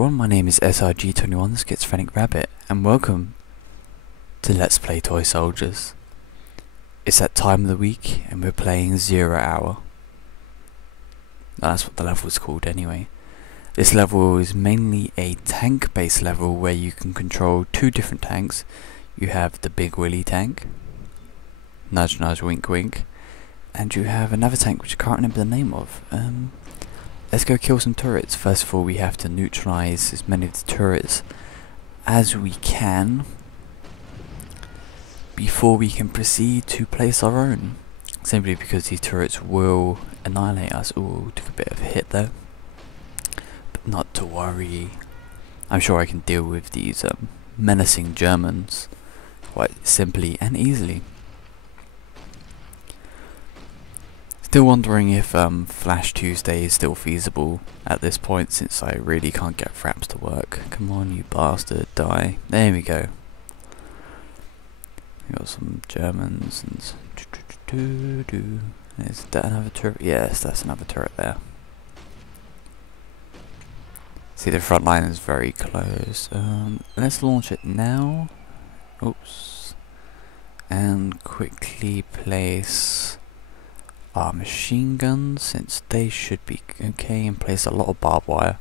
everyone, my name is SRG21, the Schizophrenic Rabbit, and welcome to Let's Play Toy Soldiers. It's that time of the week, and we're playing 0 Hour. That's what the level is called anyway. This level is mainly a tank-based level where you can control two different tanks. You have the Big Willy tank, nudge nudge wink wink, and you have another tank which I can't remember the name of. Let's go kill some turrets. First of all, we have to neutralize as many of the turrets as we can before we can proceed to place our own. Simply because these turrets will annihilate us. Ooh, took a bit of a hit there. But not to worry. I'm sure I can deal with these menacing Germans quite simply and easily. Still wondering if Flash Tuesday is still feasible at this point, since I really can't get fraps to work. Come on, you bastard, die. There we go. We got some Germans and is that another turret? Yes, that's another turret there. See, the front line is very close. Let's launch it now. Oops. And quickly place our machine guns, since they should be okay, and place a lot of barbed wire.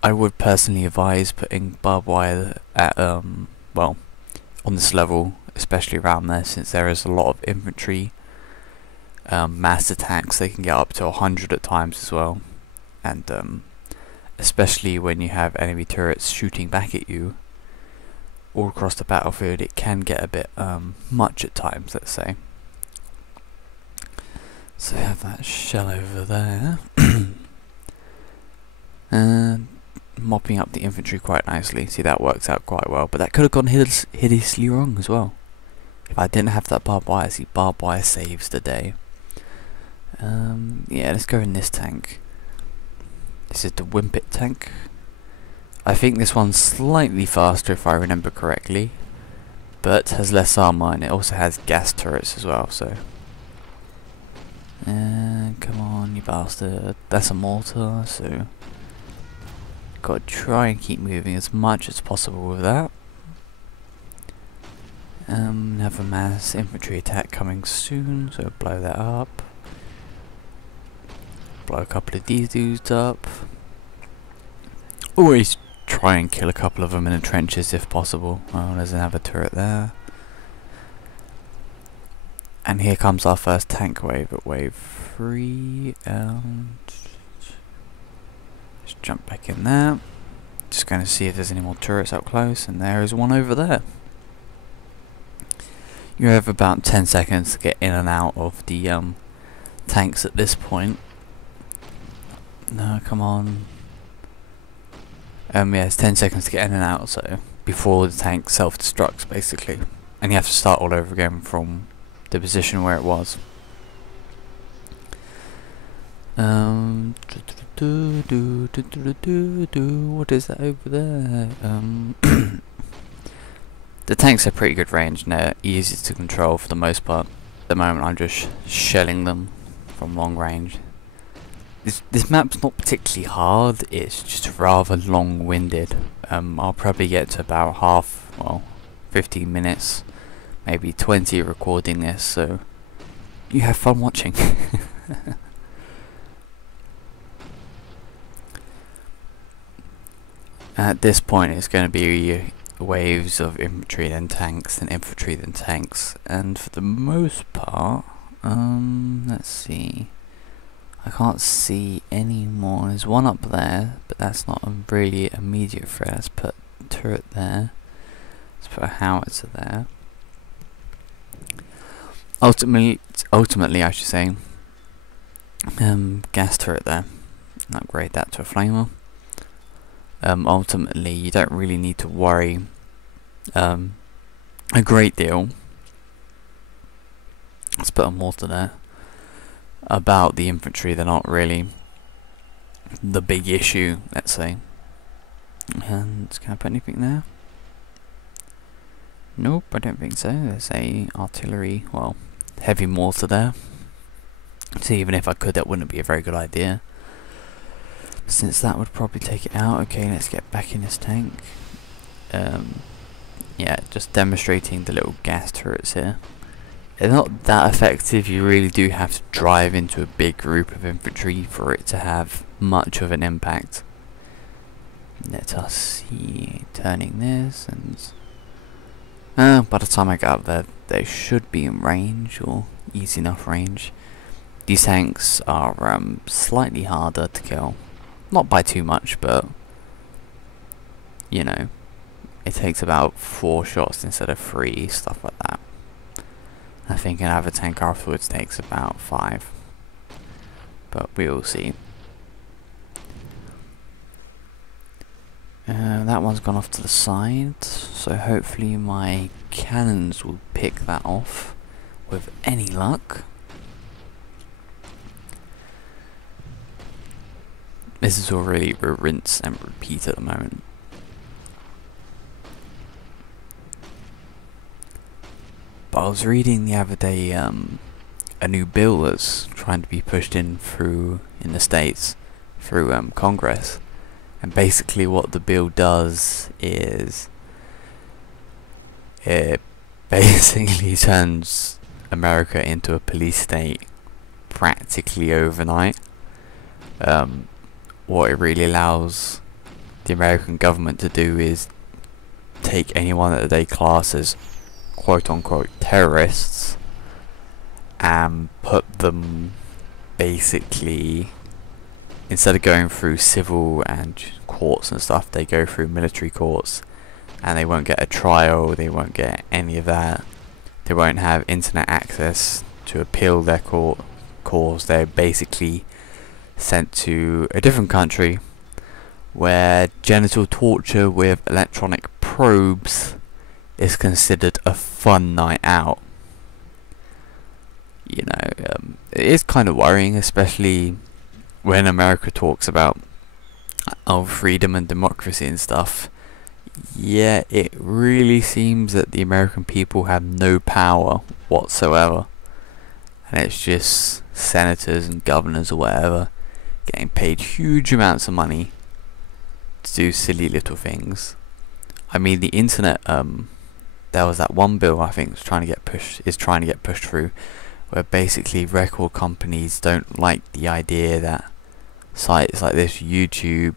I would personally advise putting barbed wire at well, on this level, especially around there, since there is a lot of infantry, mass attacks. They can get up to 100 at times as well, and especially when you have enemy turrets shooting back at you all across the battlefield, it can get a bit much at times, let's say. So we have that shell over there, and mopping up the infantry quite nicely. See, that works out quite well, but that could have gone hideously wrong as well. If I didn't have that barbed wire, see, barbed wire saves the day. Yeah, let's go in this tank. This is the Wimpet tank. I think this one's slightly faster if I remember correctly, but has less armor, and it also has gas turrets as well, so... come on, you bastard. That's a mortar, so gotta try and keep moving as much as possible with that. Have a mass infantry attack coming soon, so blow that up. Blow a couple of these dudes up. Always try and kill a couple of them in the trenches if possible. Oh, there's another turret there. And here comes our first tank wave at wave 3. Let's jump back in there. Just going to see if there's any more turrets up close, and there is one over there. You have about 10 seconds to get in and out of the tanks at this point. No, come on. Yeah, it's 10 seconds to get in and out, so before the tank self-destructs basically, and you have to start all over again from the position where it was. What is that over there? The tanks have pretty good range and they're easy to control for the most part. At the moment I'm just shelling them from long range. This map's not particularly hard, it's just rather long-winded. I'll probably get to about 15 minutes. Maybe 20 recording this, so you have fun watching. At this point it's going to be waves of infantry, then tanks, then infantry, then tanks, and for the most part, let's see, I can't see any more. There's one up there, but that's not a really immediate threat. Let's put a turret there, let's put a howitzer there. Ultimately, I should say, gas turret there. Upgrade that to a flamer. Ultimately, you don't really need to worry a great deal. Let's put a mortar there. About the infantry, they're not really the big issue, let's say. And can I put anything there? Nope, I don't think so. There's a artillery, well, heavy mortar there. So even if I could, that wouldn't be a very good idea. since that would probably take it out. Okay, let's get back in this tank. Yeah, just demonstrating the little gas turrets here. They're not that effective. You really do have to drive into a big group of infantry for it to have much of an impact. Let us see, turning this, and by the time I get up there, they should be in range, or easy enough range. These tanks are slightly harder to kill. Not by too much, but you know, it takes about 4 shots instead of 3, stuff like that. I think another tank afterwards takes about 5, but we will see. That one's gone off to the side, so hopefully my cannons will pick that off with any luck. This is all really a rinse and repeat at the moment. But I was reading the other day a new bill that's trying to be pushed in the States through Congress, and basically what the bill does is it basically turns America into a police state practically overnight. What it really allows the American government to do is take anyone that they class as quote-unquote terrorists and put them basically, instead of going through civil and courts and stuff, they go through military courts, and they won't get a trial, they won't get any of that, they won't have internet access to appeal their cause. They're basically sent to a different country where genital torture with electronic probes is considered a fun night out. You know, it is kind of worrying, especially when America talks about freedom and democracy and stuff. Yeah, it really seems that the American people have no power whatsoever, and it's just senators and governors or whatever getting paid huge amounts of money to do silly little things. I mean, the internet, there was that one bill I think is trying to get pushed through, where basically record companies don't like the idea that sites like this, YouTube,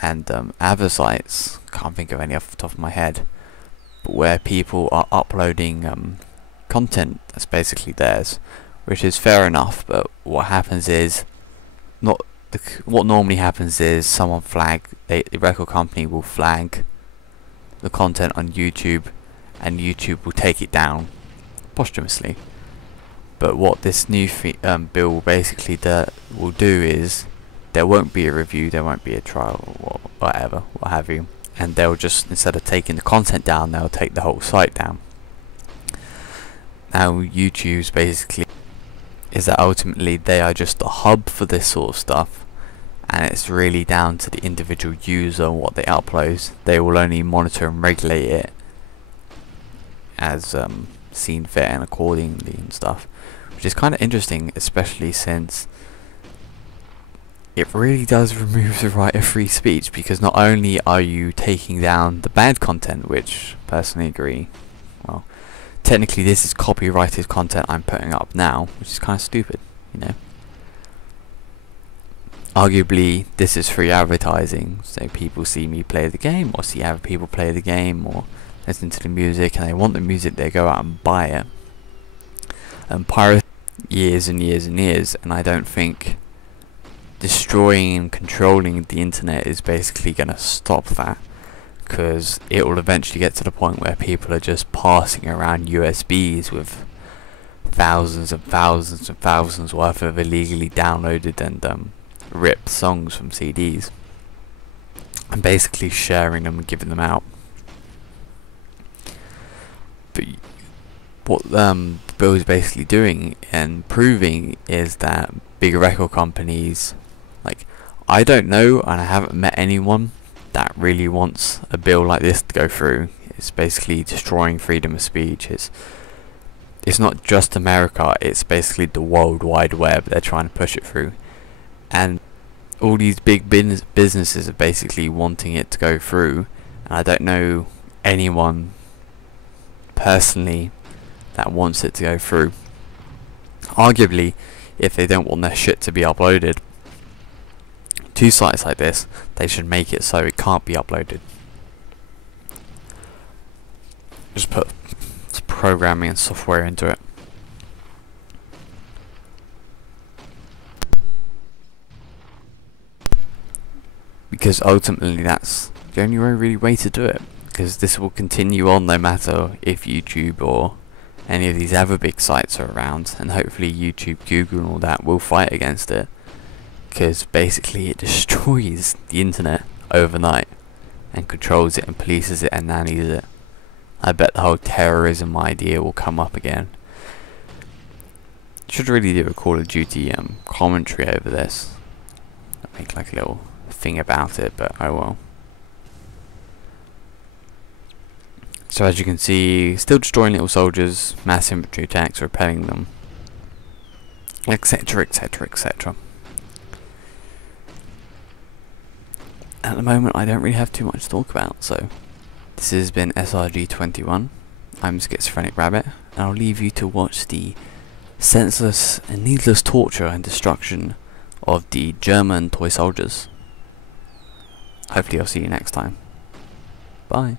and other sites, can't think of any off the top of my head, but where people are uploading content that's basically theirs, which is fair enough. But what happens is, what normally happens is the record company will flag the content on YouTube, and YouTube will take it down posthumously. But what this new bill basically will do is, there won't be a review, there won't be a trial, or whatever, what have you, and they'll just, instead of taking the content down, they'll take the whole site down. Now YouTube's basically is that ultimately they are just a hub for this sort of stuff, and it's really down to the individual user what they upload. They will only monitor and regulate it as seen fit and accordingly and stuff, which is kind of interesting, especially since it really does remove the right of free speech, because not only are you taking down the bad content, which I personally agree, well, technically this is copyrighted content I'm putting up now, which is kind of stupid, you know. Arguably this is free advertising, so people see me play the game, or see other people play the game, or listen to the music, and they want the music, they go out and buy it. And piracy years and years and years, and I don't think destroying and controlling the internet is basically going to stop that, because it will eventually get to the point where people are just passing around USBs with thousands and thousands and thousands worth of illegally downloaded and ripped songs from CDs, and basically sharing them and giving them out. But what the bill is basically doing and proving is that big record companies, like, I don't know, and I haven't met anyone that really wants a bill like this to go through. It's basically destroying freedom of speech. It's not just America, it's basically the World Wide Web they're trying to push it through. And all these big businesses are basically wanting it to go through, and I don't know anyone personally that wants it to go through. Arguably, if they don't want their shit to be uploaded to sites like this, they should make it so it can't be uploaded. Just put some programming and software into it. Because ultimately that's the only really way to do it. Because this will continue on no matter if YouTube or any of these other big sites are around, and hopefully YouTube, Google and all that will fight against it. Because basically it destroys the internet overnight and controls it and polices it and nannies it. I bet the whole terrorism idea will come up again. Should really do a Call of Duty commentary over this. I'll make like a little thing about it, but oh well. So as you can see, still destroying little soldiers, mass infantry attacks, repelling them, etc, etc, etc. At the moment I don't really have too much to talk about, so this has been SRG21. I'm Schizophrenic Rabbit, and I'll leave you to watch the senseless and needless torture and destruction of the German toy soldiers. Hopefully I'll see you next time. Bye.